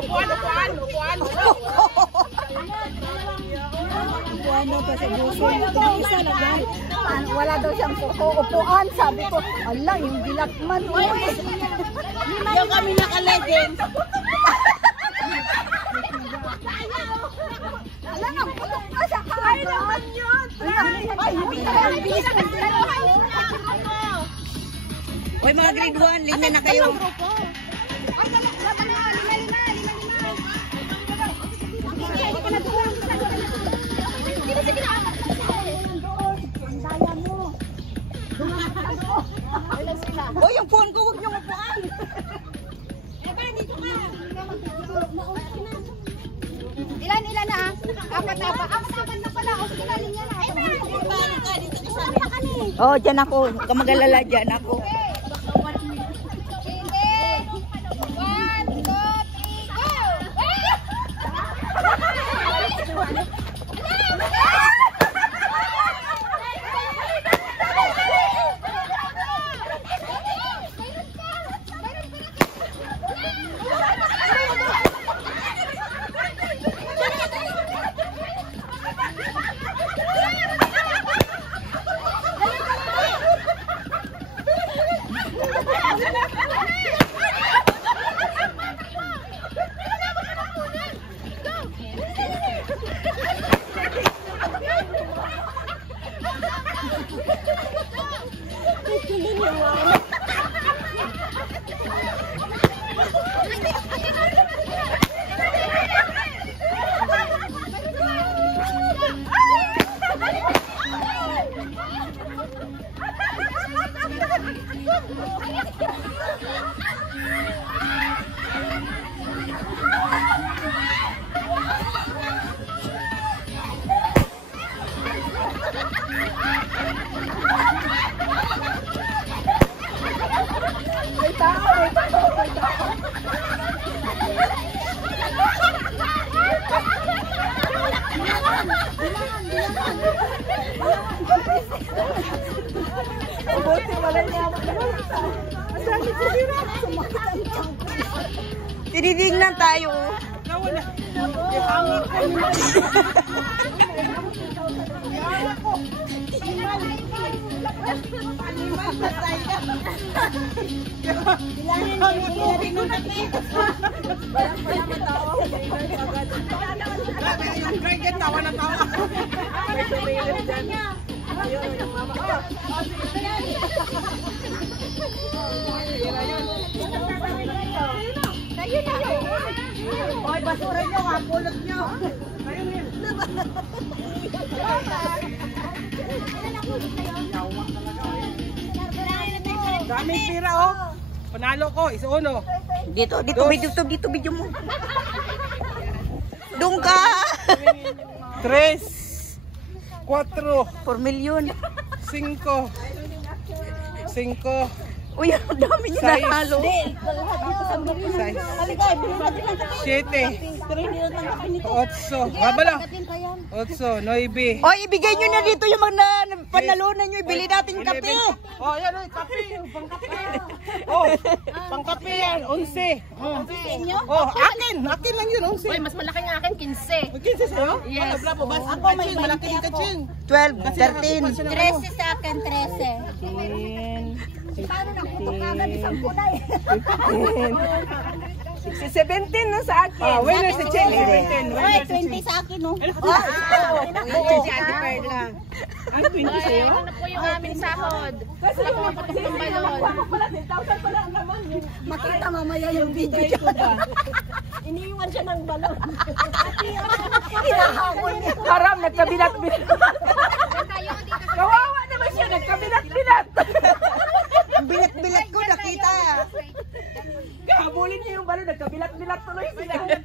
Upuan. Upuan daw kasi buso. Isa lang. Wala daw siyang upuan. Sabi ko, ala, yung dilakman. Yung kami naka-legend. Ala, nampulok ka sa kaya naman yun. Ay, Hoy mga grade 1, linya na kayo. Hoy, yung phone ko, huwag niyong upuan. Ilan na ah? Apat na pala. O, sige na, linya na. Oh, dyan ako. Kamagalala, dyan ako. Tinitingnan tayo. Nawala. Hoy, basura nyo, pulot nyo. Daming pira, oh. Panalo ko, 1-1. Dito video mo. Doon ka. 3, 4, 4 million. 5, 5, Uy, ang dami niya natalo. 7, 8, wabala. 8, 9. Oy, ibigay nyo na dito yung mga panalunan nyo. Ibili natin kape. Oh, yan oh, kape. Pangkape. Oh, pangkape yan, 11. Oh, akin lang yun, 11. Uy, mas malaki ng akin, 15. 15 sa'yo? Yes. Bravo, bas. Ako may malaki din kaching. 12, 13. 13 sa akin, 13. Paano na kutukagan isang kulay? 17 na sa akin. Oh, winner si Chen, 17. Uy, 20 sa akin, no? Si Ate Perla. Ay, 20 sa'yo? Ano na po yung aming sahod? Wala ko nga patok ng balon. Makita mamaya yung video dyan. Iniiwan siya ng balon. Hinahamon niya. Haram, nagkabilat-bilat. Kawawa naman siya, nagkabilat-bilat. Bilat-bilat ko nakita. Kahabulin niya yung balon, nagkabilat-bilat tuloy sila.